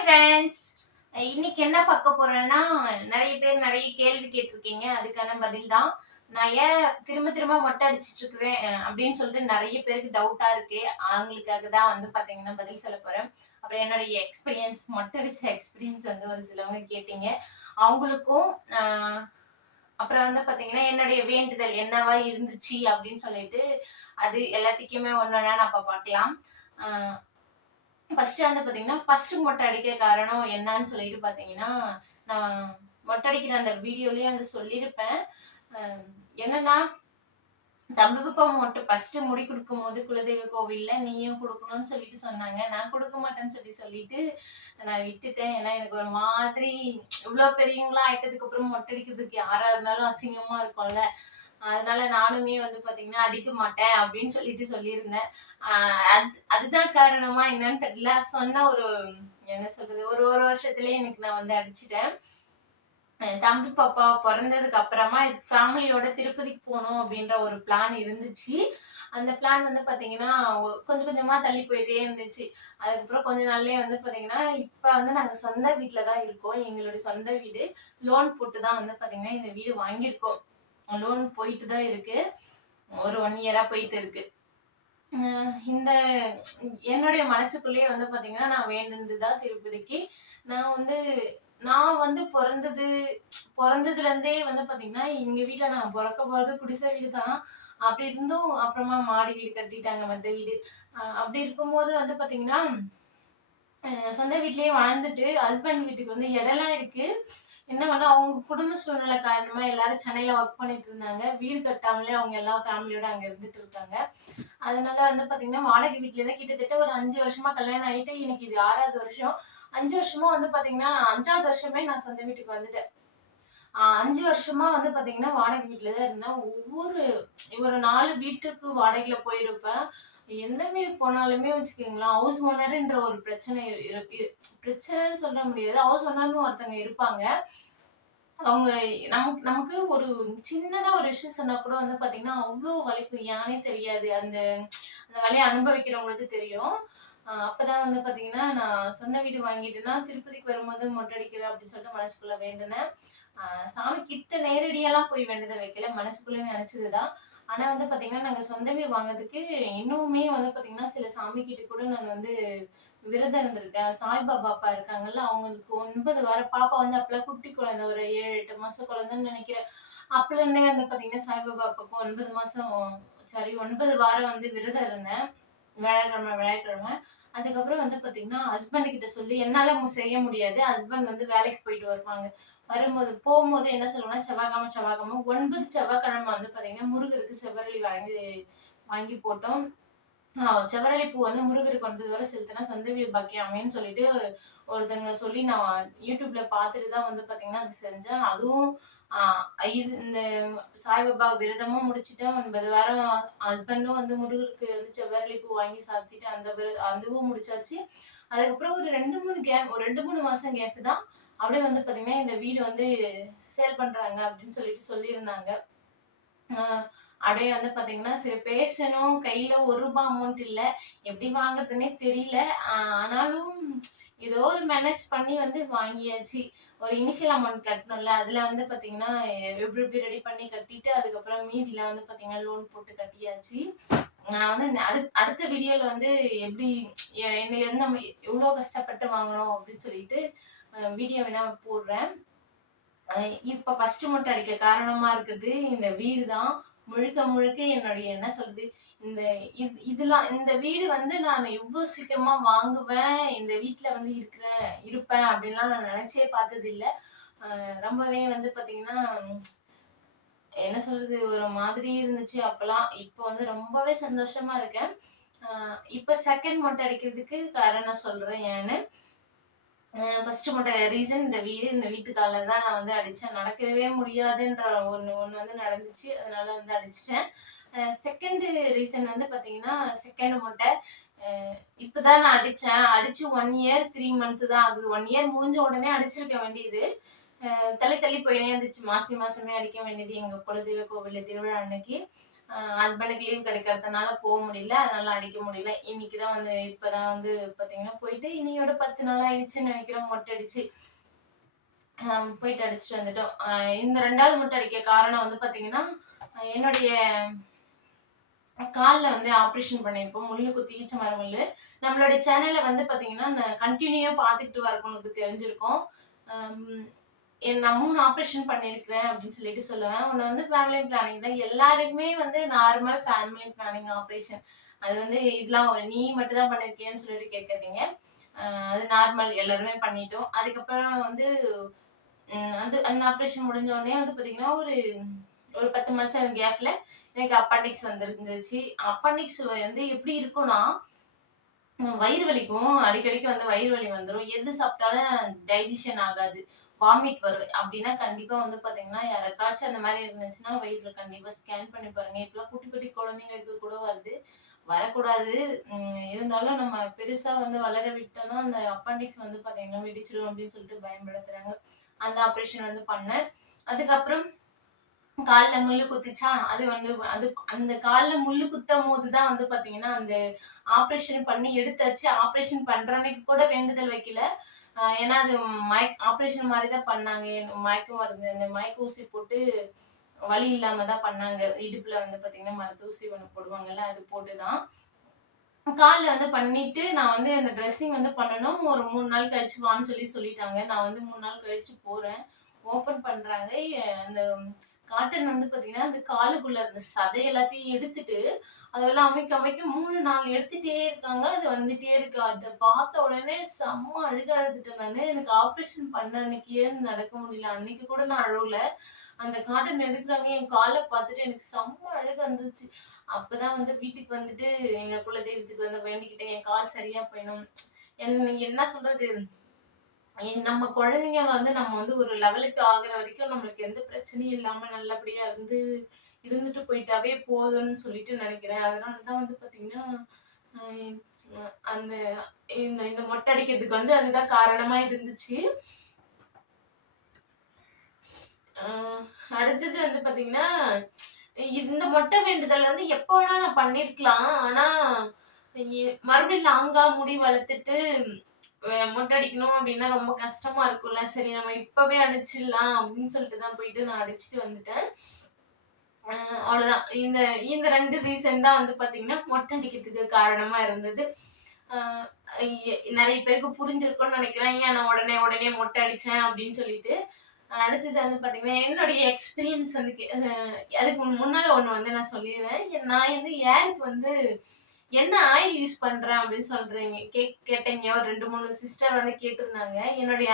Hi friends. இன்னைக்கு என்ன பார்க்க போறேன்னா, நிறைய பேர் நிறைய கேள்வி கேட்டிருக்கீங்க. அதுக்கான பதில் தான். நான் ஏன் திரும்ப திரும்ப மொட்டை அடிச்சிட்டு இருக்கிறேன் அப்படின்னு சொல்லிட்டு நிறைய பேருக்கு டவுட்டா இருக்கு. அவங்களுக்காக தான் வந்து பார்த்தீங்கன்னா பதில் சொல்ல போறேன். அப்புறம் என்னுடைய எக்ஸ்பீரியன்ஸ், மொட்டை அடிச்ச எக்ஸ்பீரியன்ஸ் வந்து ஒரு சிலவங்க கேட்டீங்க. அவங்களுக்கும் அப்புறம் வந்து பார்த்தீங்கன்னா என்னுடைய வேண்டுதல் என்னவா இருந்துச்சு அப்படின்னு சொல்லிட்டு அது எல்லாத்துக்குமே ஒன்னொன்னா நம்ம பார்க்கலாம். ஃபர்ஸ்ட் வந்து பாத்தீங்கன்னா ஃபர்ஸ்ட் மொட்டை அடிக்க காரணம் என்னன்னு சொல்லிட்டு பாத்தீங்கன்னா, நான் மொட்டை அடிக்கிற அந்த வீடியோலயே வந்து சொல்லியிருப்பேன். அஹ் என்னன்னா, தம்பி பாப்பா மொட்டை ஃபர்ஸ்ட் முடி கொடுக்கும்போது குலதெய்வ கோவில்ல நீயும் கொடுக்கணும்னு சொல்லிட்டு சொன்னாங்க. நான் கொடுக்க மாட்டேன்னு சொல்லிட்டு நான் விட்டுட்டேன். ஏன்னா எனக்கு ஒரு மாதிரி இவ்வளவு பெரியவங்களா ஆயிட்டதுக்கு அப்புறம் மொட்டை அடிக்கிறதுக்கு யாரா இருந்தாலும் அசிங்கமா இருக்கும்ல. அதனால நானுமே வந்து பாத்தீங்கன்னா அடிக்க மாட்டேன் அப்படின்னு சொல்லிட்டு சொல்லியிருந்தேன். அதுதான் காரணமா என்னன்னு தெரியல. சொன்ன ஒரு என்ன சொல்றது, ஒரு ஒரு வருஷத்துலயே எனக்கு நான் வந்து அடிச்சிட்டேன். தம்பி பாப்பா பிறந்ததுக்கு அப்புறமா ஃபேமிலியோட திருப்பதிக்கு போகணும் அப்படின்ற ஒரு பிளான் இருந்துச்சு. அந்த பிளான் வந்து பாத்தீங்கன்னா கொஞ்சம் கொஞ்சமா தள்ளி போயிட்டே இருந்துச்சு. அதுக்கப்புறம் கொஞ்ச நாள்லயே வந்து பாத்தீங்கன்னா இப்ப வந்து நாங்க சொந்த வீட்டுல தான் இருக்கோம். எங்களுடைய சொந்த வீடு. லோன் போட்டு தான் வந்து பாத்தீங்கன்னா இந்த வீடு வாங்கியிருக்கோம். லோன் போயிட்டு தான் இருக்கு. ஒரு 1 இயரா போயிட்டு இருக்கு. இந்த என்னுடைய மனசுக்குள்ளேயே வந்து பாத்தீங்கன்னா நான் வேண்டுனதுதான் திருப்பதிக்கு. நான் வந்து நான் வந்து பொறந்ததுல இருந்தே வந்து பாத்தீங்கன்னா எங்க வீட்டுல நான் பிறக்கும் போது குடிசை வீடு தான். அப்படி இருந்தும் அப்புறமா மாடி வீடு கட்டிட்டாங்க, மெத்த வீடு. அப்படி இருக்கும்போது வந்து பாத்தீங்கன்னா சொந்த வீட்லயே வாழ்ந்துட்டு ஹஸ்பண்ட் வீட்டுக்கு வந்து இடம்லாம் இருக்கு. என்ன பண்ண அவங்க குடும்ப சூழ்நிலை காரணமா எல்லாரும் சென்னையில ஒர்க் பண்ணிட்டு இருந்தாங்க. வீடு கட்டாமலே அவங்க எல்லா ஃபேமிலியோட அங்க இருந்துட்டு இருக்காங்க. அதனால வந்து பாத்தீங்கன்னா வாடகை வீட்ல தான் கிட்டத்தட்ட ஒரு 5 வருஷமா கல்யாணம் ஆயிட்டு எனக்கு இது 6வது வருஷம். 5 வருஷமா வந்து பாத்தீங்கன்னா 5வது வருஷமே நான் சொந்த வீட்டுக்கு வந்துட்டேன். 5 வருஷமா வந்து பாத்தீங்கன்னா வாடகை வீட்ல தான் இருந்தேன். ஒரு 4 வீட்டுக்கு வாடகையில போயிருப்பேன். எந்த வீடு போனாலுமே வச்சுக்கோங்களேன், ஹவுஸ் ஓனர்ன்ற ஒரு பிரச்சனை இருக்கு. பிரச்சனைன்னு சொல்ல முடியாது. ஹவுஸ் ஓனர்ன்னு ஒருத்தவங்க இருப்பாங்க. அவங்க நமக்கு நமக்கு ஒரு சின்னதா ஒரு விஷயம் சொன்னா கூட வந்து பாத்தீங்கன்னா, அவ்ளோ வலிக்கும். ஏன்னே தெரியாது. அந்த அந்த வலிய அனுபவிக்கிறவங்களுக்கு தெரியும். அப்பதான் வந்து பாத்தீங்கன்னா, நான் சொந்த வீடு வாங்கிட்டேன்னா, திருப்பதிக்கு வரும்போது மொட்டை அடிக்கிறேன் அப்படின்னு சொல்லிட்டு மனசுக்குள்ள வேண்டுனேன். சாமி கிட்ட நேரடியாலாம் போய் வேண்டுதல் வைக்கல. மனசுக்குள்ள நினைச்சதுதான். ஆனா வந்து பாத்தீங்கன்னா, நாங்க சொந்த வீடு வாங்குறதுக்கு இன்னுமே வந்து பாத்தீங்கன்னா, சில சாமி கிட்ட கூட நான் வந்து விரதம் இருந்திருக்கேன். சாய்பாபா அப்பா இருக்காங்கல்ல, அவங்களுக்கு 9 வாரம் பாப்பா வந்து அப்பலாம் குட்டி குழந்தை. ஒரு 7, 8 மாச குழந்தைன்னு நெனைக்கிறேன். அப்பல இருந்தே வந்து பாத்தீங்கன்னா, சாய்பாபா அப்பாவுக்கு 9 மாசம் 9 வாரம் வந்து விரதம் இருந்தேன். வியாழக்கிழமை, வியாழக்கிழமை. அதுக்கப்புறம் வந்து பாத்தீங்கன்னா, ஹஸ்பண்ட் கிட்ட சொல்லி என்னால செய்ய முடியாது. ஹஸ்பண்ட் வந்து வேலைக்கு போயிட்டு வருவாங்க. போகும்போது என்ன சொல்லுவேன்னா, செவ்வாய்க்கிழமை செவ்வாய்க்கிழமை 9 செவ்வாய்க்கிழமை வந்து பாத்தீங்கன்னா, முருகருக்கு செவ்வரளி வாங்கி வாங்கி போட்டோம். செவ்வரளி பூ வந்து முருகருக்கு 9 வர செலுத்தினா சொந்த வீடு பாக்கியம் அமையும்ன்னு சொல்லிட்டு ஒருத்தங்க சொல்லி நான் யூடியூப்ல பார்த்துட்டு தான் வந்து பாத்தீங்கன்னா அது செஞ்சேன். அதுவும் இந்த சாய்பாபா விரதமும் முடிச்சுட்டேன். 9 வாரம் ஹஸ்பண்டும் வந்து முருகருக்கு வந்து செவ்வரளி பூ வாங்கி சாத்திட்டு அதுவும் முடிச்சாச்சு. அதுக்கப்புறம் ஒரு 2, 3 மாசம் கேப் தான். அப்படியே வந்து பாத்தீங்கன்னா இந்த வீடு வந்து சேல் பண்றாங்க அப்படின்னு சொல்லிட்டு சொல்லியிருந்தாங்க. அப்படியே வந்து பாத்தீங்கன்னா சரி பேசணும். கையில ₹1 அமௌண்ட் இல்ல. எப்படி வாங்குறதுன்னே தெரியல. ஆனாலும் ஏதோ ஒரு மேனேஜ் பண்ணி வந்து வாங்கியாச்சு. ஒரு இனிஷியல் அமௌண்ட் கட்டணும்ல. அதுல வந்து பாத்தீங்கன்னா எப்படி ரெடி பண்ணி கட்டிட்டு அதுக்கப்புறம் மீதில வந்து பாத்தீங்கன்னா லோன் போட்டு கட்டியாச்சு. நான் வந்து அடுத்த வீடியோல வந்து எப்படி என்ன எவ்வளவு கஷ்டப்பட்டு வாங்கணும் அப்படின்னு சொல்லிட்டு வீடியோ வேணா போடுறேன். இப்ப ஃபர்ஸ்ட் மொட்டை அடிக்க காரணமா இருக்குது இந்த வீடு தான். முழுக்க முழுக்க என்னுடைய என்ன சொல்றது, இந்த இந்த வீடு வந்து நான் இவ்ளோ சீக்கிரமா வாங்குவேன், இந்த வீட்ல வந்து இருப்பேன் அப்படின்லாம் நான் நினைச்சே பார்த்தது இல்ல. ரொம்பவே வந்து பாத்தீங்கன்னா என்ன சொல்றது, ஒரு மாதிரி இருந்துச்சு அப்பலாம். இப்ப வந்து ரொம்பவே சந்தோஷமா இருக்கேன். இப்ப செகண்ட் மொட்டை அடிக்கிறதுக்கு காரணம் சொல்றேன் ஏன்னு. ஃபர்ஸ்ட் மொட்டை ரீசன் இந்த வீடு. இந்த வீட்டுக்கால தான் நான் வந்து அடிச்சேன். நடக்கவே முடியாதுன்ற ஒண்ணு வந்து நடந்துச்சு. அதனால வந்து அடிச்சுட்டேன். செகண்ட் ரீசன் வந்து பாத்தீங்கன்னா, செகண்ட் மொட்டை இப்பதான் நான் அடிச்சேன். அடிச்சு 1 இயர் 3 மந்த் தான் ஆகுது. 1 இயர் முடிஞ்ச உடனே அடிச்சிருக்க வேண்டியது. தள்ளி தள்ளி போயினே இருந்துச்சு. மாசமே அடிக்க வேண்டியது எங்க குலதெய்வ கோவில்ல திருவிழா அன்னைக்கு. ஹஸ்பண்டுக்கு லீவ் கிடைக்கிறதுனால போக முடியல. அதனால அடிக்க முடியல. இன்னைக்கு தான் வந்து இப்பதான் வந்து பார்த்தீங்கன்னா போயிட்டு இன்னையோட 10 நாள் ஆயிடுச்சுன்னு நினைக்கிறேன் மொட்டை அடிச்சு. போயிட்டு அடிச்சுட்டு வந்துட்டோம். இந்த 2வது மொட்டை அடிக்க காரணம் வந்து பார்த்தீங்கன்னா, என்னுடைய கால்ல வந்து ஆப்ரேஷன் பண்ணியிருப்போம். முள்ளு குத்தி ஈச்சமர முள்ளு. நம்மளுடைய சேனல்ல வந்து பார்த்தீங்கன்னா, கன்டினியூவா பார்த்துக்கிட்டு வரவங்களுக்கு தெரிஞ்சிருக்கும். அம் நான் 3 ஆப்ரேஷன் பண்ணியிருக்கிறேன் அப்படின்னு சொல்லிட்டு சொல்லுவேன். ஒண்ணு வந்து ஃபேமிலி பிளானிங் தான். எல்லாருக்குமே வந்து நார்மல் ஃபேமிலி பிளானிங் ஆப்ரேஷன். அது வந்து இதெல்லாம் நீ மட்டும் தான் பண்ணியிருக்கியான்னு சொல்லிட்டு கேட்காதீங்க. அது நார்மல் எல்லாருமே பண்ணிட்டோம். அதுக்கப்புறம் வந்து அந்த அந்த ஆப்ரேஷன் முடிஞ்ச உடனே வந்து பார்த்தீங்கன்னா, ஒரு ஒரு 10 மாசம் கேப்ல எனக்கு அப்பெண்டிக்ஸ் வந்துருந்துச்சு. அப்பெண்டிக்ஸ் வந்து எப்படி இருக்கும்னா, வயிறு வலிக்கும். அடிக்கடிக்கு வந்து வயிறு வலி வந்துரும். எது சாப்பிட்டாலும் டைஜஷன் ஆகாது. வாமிட் வரும். அப்படின்னா கண்டிப்பா வந்து பார்த்தீங்கன்னா, யாருக்காச்சும் அந்த மாரி இருந்துச்சுன்னா, வயிறுல கண்டிப்பா ஸ்கேன் பண்ணி பாருங்க. இப்பலாம் குட்டி குட்டி குழந்தைங்களுக்கு கூட வருது. வரக்கூடாது. இருந்தாலும் நம்ம பெருசா வந்து வளர விட்டோம்னா, அந்த அப்பெண்டிக்ஸ் வந்து பார்த்தீங்கன்னா, வெடிச்சிரும் அப்படின்னு சொல்லிட்டு பயன்படுத்துறாங்க. அந்த ஆப்ரேஷன் வந்து பண்ணேன். அதுக்கப்புறம் கால்ல முள்ளு குத்துச்சா, அது வந்து அது அந்த கால்ல முள்ளு குத்தம்போது தான் வந்து பார்த்தீங்கன்னா, அந்த ஆப்ரேஷன் பண்ணி எடுத்தாச்சு. ஆப்ரேஷன் பண்ற அன்னைக்கு கூட வேண்டுதல் வைக்கல. ஏன்னா அது ஆப்ரேஷன் மாரி தான் பண்ணாங்க. மயக்க மருந்து அந்த மயக்க ஊசி போட்டு வலி இல்லாம தான் பண்ணாங்க. இடுப்புல வந்து பார்த்தீங்கன்னா, மருத்து ஊசி ஒண்ணு போடுவாங்கல்ல, அது போட்டு தான். கால்ல வந்து பண்ணிட்டு, நான் வந்து அந்த ட்ரெஸ்ஸிங் வந்து பண்ணணும். ஒரு 3 நாள் கழிச்சு வான்னு சொல்லிட்டாங்க. நான் வந்து 3 நாள் கழிச்சு போறேன். ஓப்பன் பண்றாங்க. அந்த காட்டன் வந்து பார்த்தீங்கன்னா, அந்த காலுக்குள்ள இருந்த சதை எல்லாத்தையும் எடுத்துட்டு, அதெல்லாம் அமைக்க அமைக்க 3, 4 எடுத்துட்டே இருக்காங்க. அது வந்துட்டே இருக்கு. அத பார்த்த உடனே செம்ம அழுதுட்டேன் நானு. எனக்கு ஆப்ரேஷன் பண்ண அன்னைக்கே நடக்க முடியல. அன்னைக்கு கூட நான் அழுவல. அந்த காட்டன் எடுக்குறாங்க. என் கால பார்த்துட்டு எனக்கு செம்ம அழுக வந்துருச்சு. அப்பதான் வந்து வீட்டுக்கு வந்துட்டு எங்க குலதெய்வத்துக்கு வந்து வேண்டிக்கிட்டேன். என் கால் சரியா போயிடும். நீங்க என்ன சொல்றது? நம்ம குழந்தைங்க வந்து நம்ம வந்து ஒரு லெவலுக்கு ஆகுற வரைக்கும் நம்மளுக்கு எந்த பிரச்சனையும் இல்லாம நல்லபடியா இருந்துட்டு போயிட்டாவே போதும்னு சொல்லிட்டு நினைக்கிறேன். அதனால தான் வந்து பார்த்தீங்கன்னா, அ அந்த இந்த இந்த மொட்டை அடிக்கிறதுக்கு வந்து அதுதான் காரணமா இருந்துச்சு. ஆ அடுத்தது வந்து பாத்தீங்கன்னா, இந்த மொட்டை வேண்டுதல் வந்து எப்ப வேணா நான் பண்ணியிருக்கலாம். ஆனா, மறுபடியும் லாங்கா முடி வளர்த்துட்டு மொட்டை அடிக்கணும் அப்டின்னா ரொம்ப கஷ்டமா இருக்கும்ல. சரி நம்ம இப்பவே அடிச்சிடலாம் அப்டின்னு சொல்லிட்டு தான் போயிட்டு நான் அடிச்சுட்டு வந்துட்டேன். அ அவ்வளோதான். இந்த இந்த 2 ரீசன் தான் வந்து பாத்தீங்கன்னா, மொட்டை அடிக்கிறதுக்கு காரணமா இருந்தது. ஆ நெறைய பேருக்கு புரிஞ்சிருக்கும்னு நெனைக்கிறேன். ஏன் நான் உடனே உடனே மொட்டை அடிச்சேன் அப்டின்னு சொல்லிட்டு. அடுத்தது வந்து பார்த்தீங்கன்னா, என்னுடைய எக்ஸ்பீரியன்ஸ் வந்து அதுக்கு முன்னால ஒண்ணு வந்து நான் சொல்லிர்றேன். நான் வந்து ஏருக்கு வந்து என்ன ஆயில் யூஸ் பண்றேன் அப்படின்னு சொல்றீங்க கேட்டீங்க. ஒரு 2, 3 சிஸ்டர் வந்து கேட்டிருந்தாங்க. என்னுடைய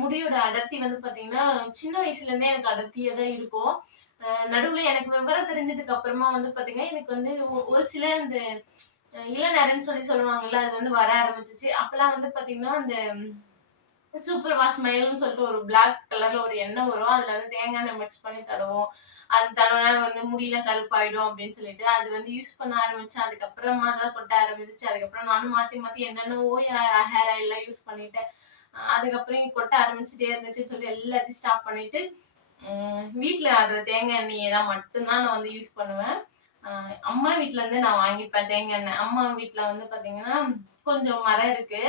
முடியோட அடர்த்தி வந்து பார்த்தீங்கன்னா, சின்ன வயசுலேருந்தே எனக்கு அடர்த்தியா தான் இருக்கும். நடுவுல எனக்கு விவரம் தெரிஞ்சதுக்கு அப்புறமா வந்து பார்த்தீங்கன்னா, எனக்கு வந்து ஒரு சில இந்த இளநரைன்னு சொல்லுவாங்கல்ல, அது வந்து வர ஆரம்பிச்சுச்சு. அப்பலாம் வந்து பார்த்தீங்கன்னா, அந்த சூப்பர் வாஷ் மயில்னு சொல்லிட்டு ஒரு பிளாக் கலர்ல ஒரு எண்ணெய் வரும். அதுல வந்து தேங்காய் எண்ணெய் மிக்ஸ் பண்ணி தடவுவோம். அது தடவுனா வந்து முடியெல்லாம் கருப்பாயிடும் அப்படின்னு சொல்லிட்டு, அது வந்து யூஸ் பண்ண ஆரம்பிச்சேன். அதுக்கப்புறமா தான் கொட்ட ஆரம்பிச்சுச்சு. அதுக்கப்புறம் நானும் மாத்தி மாத்தி என்னென்னவோ ஹேர் ஆயில்லாம் யூஸ் பண்ணிட்டேன். அதுக்கப்புறம் கொட்ட ஆரம்பிச்சுட்டே இருந்துச்சுன்னு சொல்லி எல்லாத்தையும் ஸ்டாப் பண்ணிட்டு, வீட்ல ஆடுற தேங்காய் எண்ணெயை தான் மட்டும் தான் நான் வந்து யூஸ் பண்ணுவேன். அம்மா வீட்ல இருந்து நான் வாங்கிப்பேன் தேங்காய் எண்ணெய். அம்மா வீட்ல வந்து பாத்தீங்கன்னா, கொஞ்சம் மரம் இருக்கு.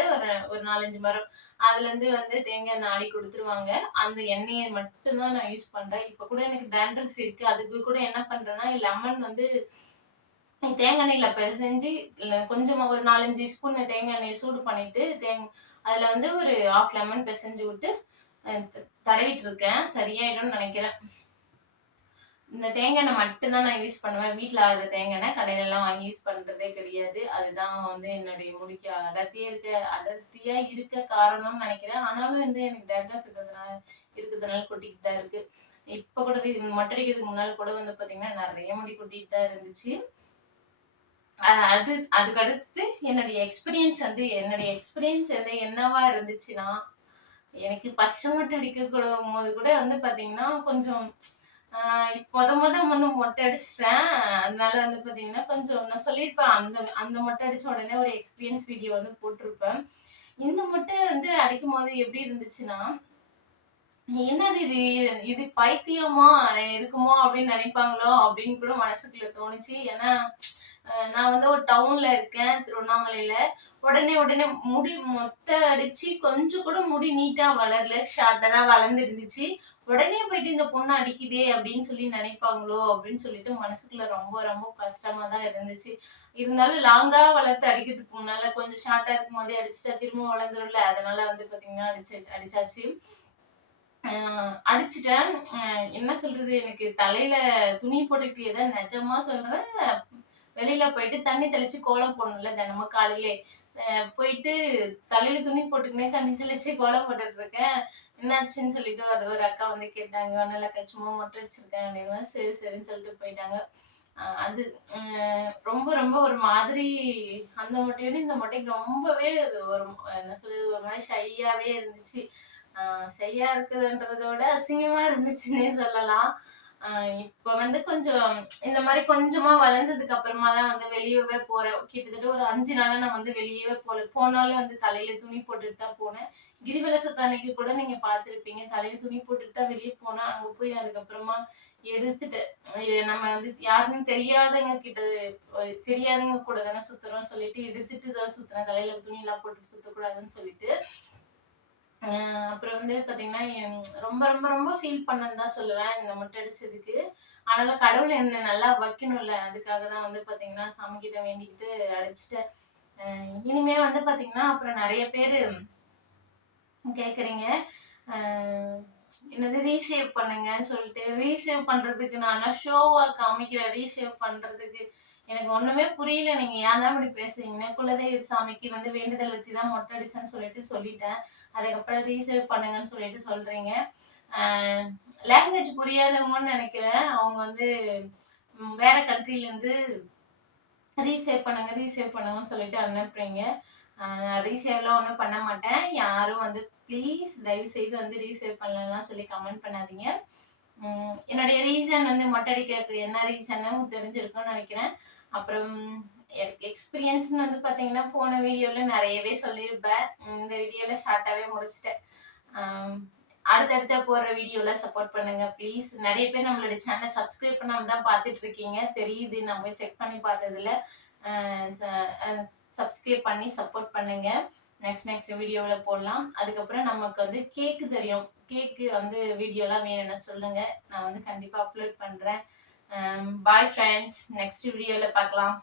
ஒரு 4, 5 மரம். அதுலேருந்து வந்து தேங்காய் எண்ணெய் ஆடி குடுத்துருவாங்க. அந்த எண்ணெய மட்டும் தான் நான் யூஸ் பண்றேன். இப்ப கூட எனக்கு டாண்ட்ரஃப் இருக்கு. அதுக்கு கூட என்ன பண்றேன்னா, லெமன் வந்து தேங்காய் எண்ணெயில பெசஞ்சு கொஞ்சமா ஒரு 4, 5 ஸ்பூன் தேங்காய் எண்ணெய சூடு பண்ணிட்டு, அதுல வந்து ஒரு 1/2 லெமன் பெசஞ்சு விட்டு அ தடவிட்டு இருக்கேன். சரியாயிடும்னு நெனைக்கிறேன். இந்த தேங்காய் எண்ணெய் மட்டும் தான் நான் யூஸ் பண்ணுவேன். வீட்ல ஆகுற தேங்காய் எண்ணெய் கடையிலலாம் வாங்கி யூஸ் பண்றதே கிடையாது. அதுதான் வந்து என்னுடைய முடிக்கு அடர்த்தியா இருக்க காரணம்னு நெனைக்கிறேன். ஆனாலும் வந்து எனக்கு டேண்ட்ரஃப் இருக்கிறதுனால கொட்டிக்கிட்டு தான் இருக்கு. இப்ப கூட மொட்டை அடிக்கிறதுக்கு முன்னால கூட வந்து பார்த்தீங்கன்னா, நெறைய முடி கொட்டிட்டு தான் இருந்துச்சு. அதுக்கு அடுத்து என்னுடைய எக்ஸ்பீரியன்ஸ் வந்து என்னவா இருந்துச்சுன்னா, எனக்கு ஃபர்ஸ்ட் மொட்டை அடிக்கும்போது கூட வந்து பார்த்தீங்கன்னா, கொஞ்சம் மொத மொட்டை அடிச்சுட்டேன். அதனால வந்து பார்த்தீங்கன்னா, கொஞ்சம் நான் சொல்லியிருப்பேன். அந்த அந்த மொட்டை அடிச்ச உடனே ஒரு எக்ஸ்பீரியன்ஸ் வீடியோ வந்து போட்டிருப்பேன். இந்த மொட்டை வந்து அடிக்கும்போது எப்படி இருந்துச்சுன்னா, என்னது இது இது பைத்தியமா இருக்குமோ அப்படின்னு நினைப்பாங்களோ அப்படின்னு கூட மனசுக்குள்ள தோணுச்சு. ஏன்னா நான் வந்து ஒரு டவுன்ல இருக்கேன் திருவண்ணாமலையில. உடனே உடனே முடி மொட்டை அடிச்சு கொஞ்சம் கூட முடி நீட்டா வளரல, ஷார்ட்டா தான் வளர்ந்துருந்துச்சு. உடனே போயிட்டு இந்த பொண்ணு அடிக்குதே அப்படின்னு சொல்லி நினைப்பாங்களோ அப்படின்னு சொல்லிட்டு மனசுக்குள்ள ரொம்ப ரொம்ப கஷ்டமா தான் இருந்துச்சு. இருந்தாலும் லாங்கா வளர்த்து அடிக்கிறதுக்கு முன்னால கொஞ்சம் ஷார்ட்டா இருக்கும் போதே அடிச்சுட்டா திரும்ப வளர்ந்துரும்ல, அதனால வந்து பாத்தீங்கன்னா அடிச்சாச்சு. அடிச்சுட்டேன். என்ன சொல்றது, எனக்கு தலையில துணி போட்டுக்கிட்டே தான் நிஜமா சொல்றேன். வெளியில போயிட்டு தண்ணி தெளிச்சு கோலம் போடணும்ல தினமும் காலையிலே. போயிட்டு தலையில துணி போட்டுக்கினே தண்ணி தெளிச்சு கோலம் போட்டுட்டு இருக்கேன். என்னாச்சுன்னு சொல்லிட்டு அது ஒரு அக்கா வந்து கேட்டாங்க. ஒண்ணும் இல்லக்கா சும்மா மொட்டை அடிச்சிருக்கேன் அப்படின்னா, சரி சரின்னு சொல்லிட்டு போயிட்டாங்க. அது ரொம்ப ரொம்ப ஒரு மாதிரி அந்த மொட்டையோட இந்த மொட்டைக்கு ரொம்பவே ஒரு என்ன சொல்றது, ஒரு மாதிரி ஷையாவே இருந்துச்சு. ஷையா இருக்குதுன்றத விட அசிங்கமா இருந்துச்சுன்னே சொல்லலாம். இப்ப வந்து கொஞ்சம் இந்த மாரி கொஞ்சமா வளர்ந்ததுக்கு அப்புறமா தான் வந்து வெளியவே போறேன். கிட்டத்தட்ட ஒரு 5 நாளா நான் வந்து வெளியவே போல. போனாலும் வந்து தலையில துணி போட்டுட்டு தான் போனேன். கிரிவல சுத்த அன்னைக்கு கூட நீங்க பார்த்திருப்பீங்க. தலையில துணி போட்டுட்டு தான் வெளிய போனேன். அங்க போய் அதுக்கப்புறமா எடுத்துட்டேன். நம்ம வந்து யாருன்னு தெரியாதவங்க கிட்ட தெரியாதவங்க கூட தானே சுத்துறோம்னு சொல்லிட்டு எடுத்துட்டு தான் சுத்துனேன். தலையில துணிலாம் போட்டு சுத்தக்கூடாதுன்னு சொல்லிட்டு. அப்புறம் வந்து பாத்தீங்கன்னா, ரொம்ப ரொம்ப ரொம்ப ஃபீல் பண்ணேன்னு தான் சொல்லுவேன், இந்த மொட்டை அடிச்சதுக்கு. ஆனாலும் கடவுள் என்ன நல்லா வைக்கணும்ல, அதுக்காக தான் வந்து பாத்தீங்கன்னா, சாமிகிட்ட வேண்டிக்கிட்டு அடிச்சுட்டேன். இனிமே வந்து பாத்தீங்கன்னா, அப்புறம் நெறைய பேரு கேக்குறீங்க. அ என்னது ரீசேவ் பண்ணுங்கன்னு சொல்லிட்டு, ரீசேவ் பண்றதுக்கு நான்லாம் ஷோவா காமிக்கிறேன், ரீசேவ் பண்றதுக்கு. எனக்கு ஒண்ணுமே புரியல. நீங்க ஏன் தான் இப்படி பேசுறீங்கன்னு. குலதெய்வ சாமிக்கு வந்து வேண்டுதல் வச்சு தான் மொட்டை அடிச்சேன்னு சொல்லிட்டேன். அதுக்கப்புறம் ரீசேவ் பண்ணுங்கன்னு சொல்லிட்டு சொல்றீங்க. அ லாங்குவேஜ் புரியாதவங்கன்னு நெனைக்கிறேன். அவங்க வந்து வேற கண்ட்ரிலருந்து ரீசேவ் பண்ணுங்கன்னு சொல்லிட்டு அனுப்புறீங்க. நான் ரீசேவ்லாம் ஒண்ணும் பண்ண மாட்டேன். யாரும் வந்து ப்ளீஸ் தயவு செய்து வந்து ரீசேவ் பண்ணலன்லாம் சொல்லி கமெண்ட் பண்ணாதீங்க. என்னுடைய ரீசன் வந்து மொட்டை அடிக்கிறதுக்கு என்ன ரீசன்னு தெரிஞ்சிருக்கும்னு நெனைக்கிறேன். அப்புறம் எக்ஸ்பீரியன்ஸ்ன்னு வந்து பார்த்தீங்கன்னா, போன வீடியோல நெறையவே சொல்லியிருப்பேன். இந்த வீடியோல ஷார்ட்டாவே முடிச்சுட்டேன். அம் அடுத்தடுத்த போடுற வீடியோல சப்போர்ட் பண்ணுங்க ப்ளீஸ். நெறைய பேர் நம்மளோட சேனல் சப்ஸ்கிரைப் பண்ணாம தான் பார்த்துட்டு இருக்கீங்க. தெரியுது. நான் போய் செக் பண்ணி பார்த்ததுல. அ ச அ சப்ஸ்கிரைப் பண்ணி சப்போர்ட் பண்ணுங்க. நெக்ஸ்ட் வீடியோல போடலாம். அதுக்கப்புறம் நமக்கு வந்து கேக்கு தெரியும். கேக்கு வந்து வீடியோலாம் வேணும்னா சொல்லுங்க. நான் வந்து கண்டிப்பா அப்லோட் பண்றேன். Bye friends. நெக்ஸ்ட் வீடியோல பார்க்கலாம்.